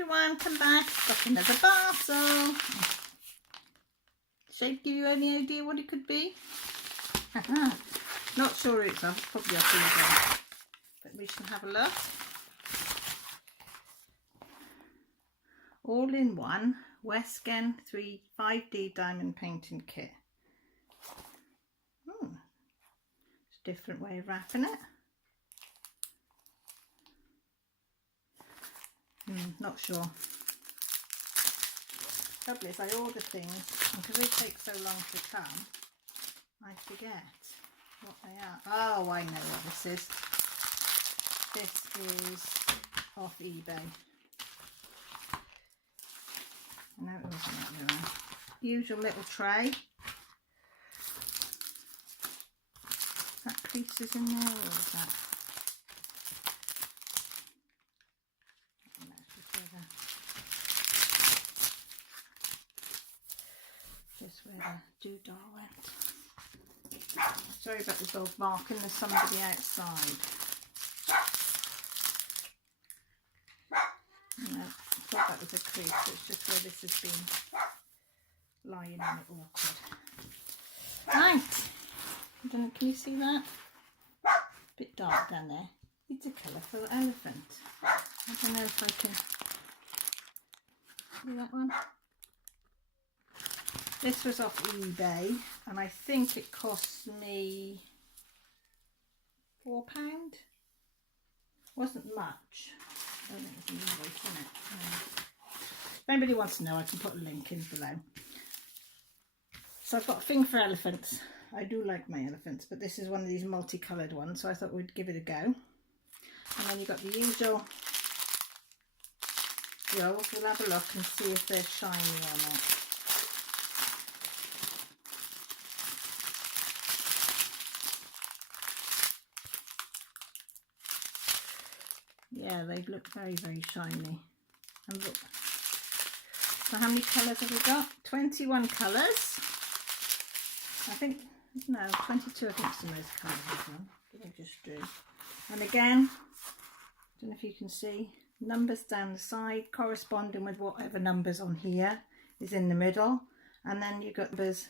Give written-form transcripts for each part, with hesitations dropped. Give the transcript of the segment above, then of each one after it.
everyone, come back. Got another parcel. Shape give you any idea what it could be? Not sure it's probably off eBay, but we shall have a look. All in one Westgen 5D diamond painting kit. It's a different way of wrapping it. Not sure. Trouble is, I order things, and because they take so long to come, I forget what they are. Oh, I know what this is. This is off eBay. I know it wasn't that one. Usual little tray. That creases in there, or is that? Just where the doodah went. Sorry about this old marking, there's somebody outside. No, I thought that was a crease, it's just where this has been lying on it awkward. Right, I don't know, can you see that? A bit dark down there. It's a colourful elephant. I don't know if I can see that one. This was off eBay and I think it cost me £4. Wasn't much. I don't think it's an invoice, isn't it? If anybody wants to know, I can put a link in below. So I've got a thing for elephants. I do like my elephants, but this is one of these multicoloured ones, so I thought we'd give it a go. And then you've got the usual drills. We'll have a look and see if they're shiny or not. Yeah, they look very, very shiny. And look. So how many colours have we got? 21 colours. I think, no, 22 I think is the most colours as well. Let me just do. And again, I don't know if you can see, numbers down the side corresponding with whatever numbers on here is in the middle. And then you've got numbers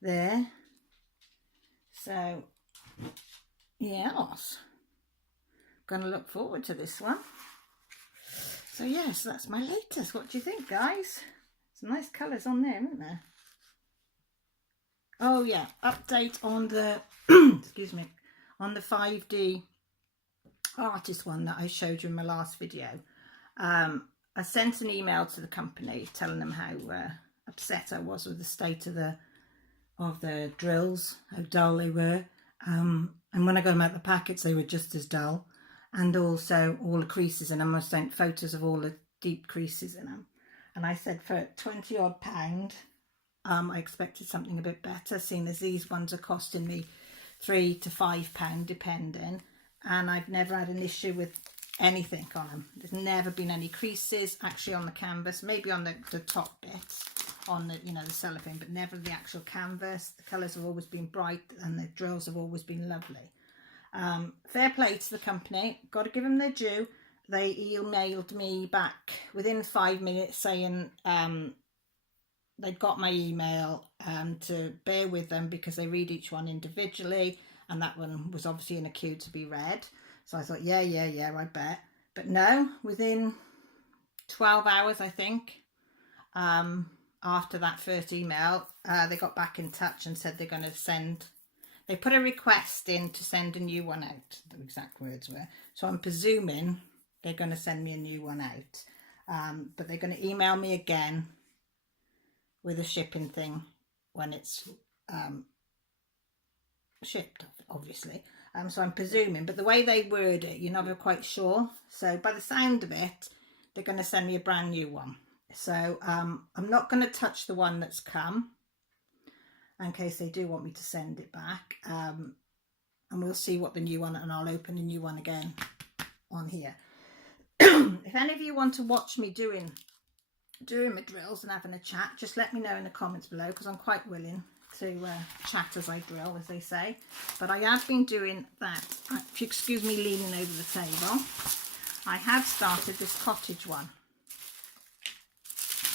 there. So, yes. Gonna look forward to this one. So yes, that's my latest. What do you think, guys? Some nice colours on there, isn't there? Oh yeah, update on the excuse me, on the 5D artist one that I showed you in my last video. I sent an email to the company telling them how upset I was with the state of the drills, how dull they were, and when I got them out the packets they were just as dull. And also all the creases in them. I sent photos of all the deep creases in them. And I said for £20 odd, I expected something a bit better, seeing as these ones are costing me £3 to £5 depending. And I've never had an issue with anything on them. There's never been any creases actually on the canvas, maybe on the top bits, on the, you know, the cellophane, but never the actual canvas. The colours have always been bright and the drills have always been lovely. Fair play to the company, got to give them their due. They emailed me back within 5 minutes saying they'd got my email to bear with them because they read each one individually, and that one was obviously in a queue to be read. So I thought, yeah, I bet. But no, within 12 hours, I think, after that first email, they got back in touch and said they're going to send... They put a request in to send a new one out, the exact words were. So I'm presuming they're going to send me a new one out. But they're going to email me again with a shipping thing when it's shipped, obviously. So I'm presuming, but the way they word it, you're never quite sure. So by the sound of it, they're going to send me a brand new one. So I'm not going to touch the one that's come, in case they do want me to send it back, and we'll see what the new one, and I'll open a new one again on here. If any of you want to watch me doing my drills and having a chat, just let me know in the comments below, because I'm quite willing to chat as I drill, as they say. But I have been doing that, if you excuse me leaning over the table, I have started this cottage one.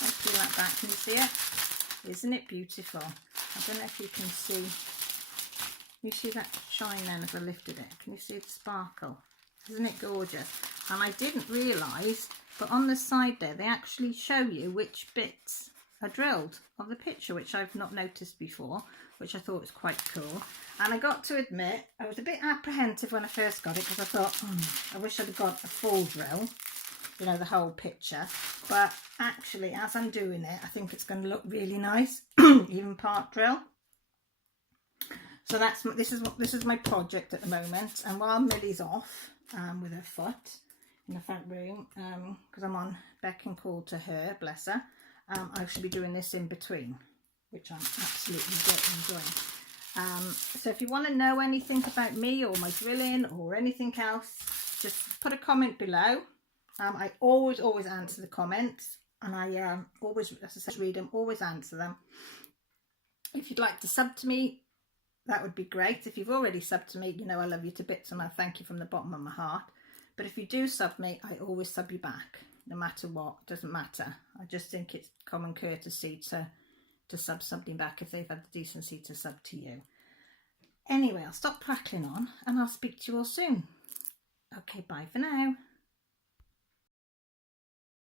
I'll peel that back. Can you see it? Isn't it beautiful? I don't know if you can see. You see that shine then as I lifted it? Can you see the sparkle? Isn't it gorgeous? And I didn't realise, but on the side there, they actually show you which bits are drilled of the picture, which I've not noticed before, which I thought was quite cool. And I got to admit, I was a bit apprehensive when I first got it, because I thought, I wish I'd have got a full drill, you know, the whole picture. But actually, as I'm doing it, I think it's going to look really nice, even part drill. So this is my project at the moment. And while Millie's off with her foot in the front room, because I'm on beck and call to her, bless her, I should be doing this in between, which I'm absolutely enjoying. So if you want to know anything about me or my drilling or anything else, just put a comment below. I always answer the comments, and I always, as I said, read them, always answer them. If you'd like to sub to me, that would be great. If you've already subbed to me, you know I love you to bits and I thank you from the bottom of my heart. But if you do sub me, I always sub you back, no matter what. It doesn't matter. I just think it's common courtesy to sub something back if they've had the decency to sub to you. Anyway, I'll stop prattling on and I'll speak to you all soon. Okay, bye for now.